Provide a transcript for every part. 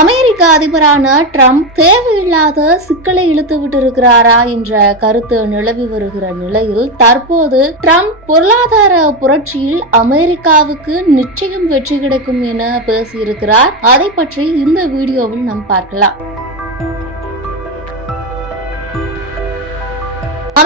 அமெரிக்க அதிபரான Trump தேவையில்லாத சிக்கலை இழுத்து விட்டிருக்கிறாரா என்ற கருத்து நிலவி வருகிற நிலையில் தற்போது ட்ரம்ப் பொருளாதார புரட்சியில் அமெரிக்காவுக்கு நிச்சயம் வெற்றி கிடைக்கும் என பேசியிருக்கிறார். அதை பற்றி இந்த வீடியோவில் நாம் பார்க்கலாம்.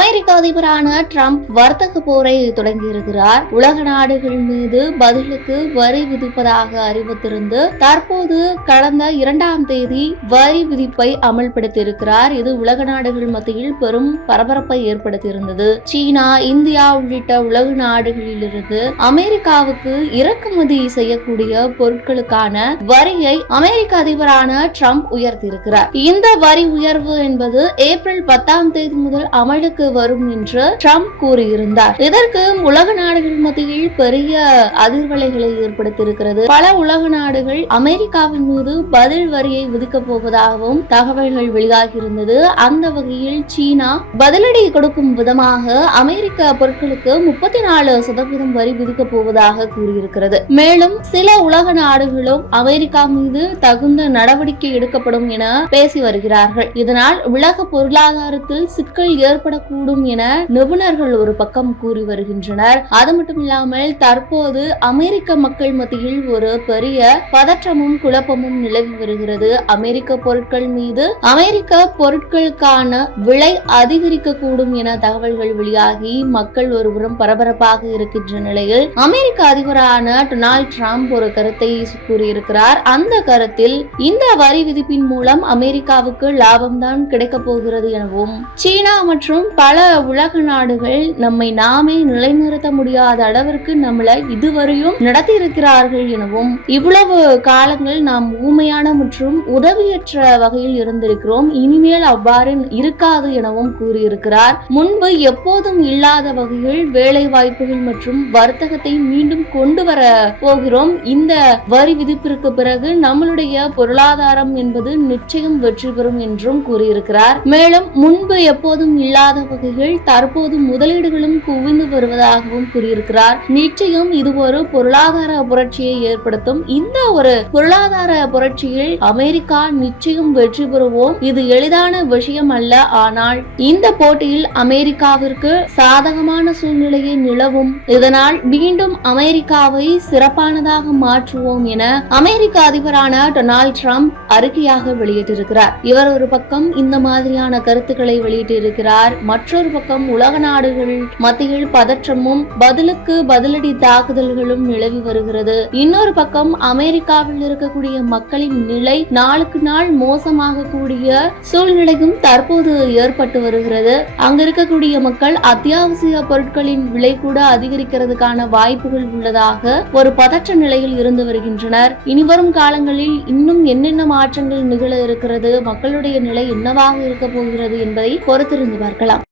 அமெரிக்க அதிபரான ட்ரம்ப் வர்த்தக போரை தொடங்கியிருக்கிறார். உலக நாடுகள் மீது பதிலுக்கு வரி விதிப்பதாக அறிவித்திருந்து தற்போது கடந்த இரண்டாம் தேதி வரி விதிப்பை அமல்படுத்தியிருக்கிறார். இது உலக நாடுகள் மத்தியில் பெரும் பரபரப்பை ஏற்படுத்தியிருந்தது. சீனா இந்தியா உள்ளிட்ட உலக நாடுகளிலிருந்து அமெரிக்காவுக்கு இறக்குமதி செய்யக்கூடிய பொருட்களுக்கான வரியை அமெரிக்க அதிபரான ட்ரம்ப் உயர்த்தியிருக்கிறார். இந்த வரி உயர்வு என்பது ஏப்ரல் பத்தாம் தேதி முதல் அமலுக்கு வரும் என்று ட்ரம்ப் கூறியிருந்தார். இதற்கு உலக நாடுகள் மத்தியில் பெரிய அதிர்வலைகளை ஏற்படுத்தியிருக்கிறது. பல உலக நாடுகள் அமெரிக்காவின் மீது பதில் வரியை விதிக்கப் போவதாகவும் தகவல்கள் வெளியாகியிருந்தது. அந்த வகையில் சீனா பதிலடி கொடுக்கும் விதமாக அமெரிக்க பொருட்களுக்கு முப்பத்தி நாலு சதவீதம் வரி விதிக்கப் போவதாக கூறியிருக்கிறது. மேலும் சில உலக நாடுகளும் அமெரிக்கா மீது தகுந்த நடவடிக்கை எடுக்கப்படும் என பேசி வருகிறார்கள். இதனால் உலக பொருளாதாரத்தில் சிக்கல் ஏற்படக்கூடும் என நிபுணர்கள் ஒரு பக்கம் கூறி வருகின்றனர். அது மட்டும் இல்லாமல் தற்போது அமெரிக்க மக்கள் மத்தியில் ஒரு பெரிய பதற்றமும் குழப்பமும் நிலவி வருகிறது. அமெரிக்க பொருட்கள் மீது அமெரிக்க பொருட்களுக்கான விலை அதிகரிக்க கூடும் என தகவல்கள் வெளியாகி மக்கள் ஒருபுறம் பரபரப்பாக இருக்கின்ற நிலையில் அமெரிக்க அதிபரான டொனால்ட் ட்ரம்ப் ஒரு கருத்தை கூறியிருக்கிறார். அந்த கருத்தில் இந்த வரி விதிப்பின் மூலம் அமெரிக்காவுக்கு லாபம்தான் கிடைக்க போகிறது எனவும் சீனா மற்றும் பல உலக நாடுகள் நம்மை நாமே நிலைநிறுத்த முடியாத அளவிற்கு நம்மளை இதுவரையும் நடத்தி இருக்கிறார்கள் எனவும் இவ்வளவு காலங்கள் நாம் ஊமையான மற்றும் உதவியற்ற வகையில் இருந்திருக்கிறோம். இனிமேல் அவ்வாறு இருக்காது எனவும் கூறியிருக்கிறார். முன்பு எப்போதும் இல்லாத வகையில் வேலை வாய்ப்புகள் மற்றும் வர்த்தகத்தை மீண்டும் கொண்டு வர போகிறோம். இந்த வரி விதிப்பிற்கு பிறகு நம்மளுடைய பொருளாதாரம் என்பது நிச்சயம் வெற்றி பெறும் என்றும் கூறியிருக்கிறார். மேலும் முன்பு எப்போதும் இல்லாத வகையில் தற்போது முதலீடுகளும் குவிந்து வருவதாகவும் கூறியிருக்கிறார். நிச்சயம் இது ஒரு பொருளாதார புரட்சியை ஏற்படுத்தும். இந்த ஒரு பொருளாதார புரட்சியில் அமெரிக்கா நிச்சயம் வெற்றி பெறுவோம். இது எளிதான விஷயம் அல்ல. ஆனால் இந்த போட்டியில் அமெரிக்காவிற்கு சாதகமான சூழ்நிலையை நிலவும். இதனால் மீண்டும் அமெரிக்காவை சிறப்பானதாக மாற்றுவோம் என அமெரிக்க அதிபரான டொனால்ட் ட்ரம்ப் அறிக்கையாக வெளியிட்டிருக்கிறார். இவர் ஒரு பக்கம் இந்த மாதிரியான கருத்துக்களை வெளியிட்டிருக்கிறார். மற்றொரு பக்கம் உலக நாடுகள் மத்தியில் பதற்றமும் பதிலுக்கு பதிலடி தாக்குதல்களும் நிலவி வருகிறது. இன்னொரு பக்கம் அமெரிக்காவில் இருக்கக்கூடிய மக்களின் நிலை நாளுக்கு நாள் மோசமாக கூடிய சூழ்நிலையும் தற்போது ஏற்பட்டு வருகிறது. அங்க இருக்கக்கூடிய மக்கள் அத்தியாவசிய பொருட்களின் விலை கூட அதிகரிக்கிறதுக்கான வாய்ப்புகள் உள்ளதாக ஒரு பதற்ற நிலையில் இருந்து வருகின்றனர். இனிவரும் காலங்களில் இன்னும் என்னென்ன மாற்றங்கள் நிகழ இருக்கிறது மக்களுடைய நிலை என்னவாக இருக்க போகிறது என்பதை பொறுத்திருந்து பார்க்கலாம்.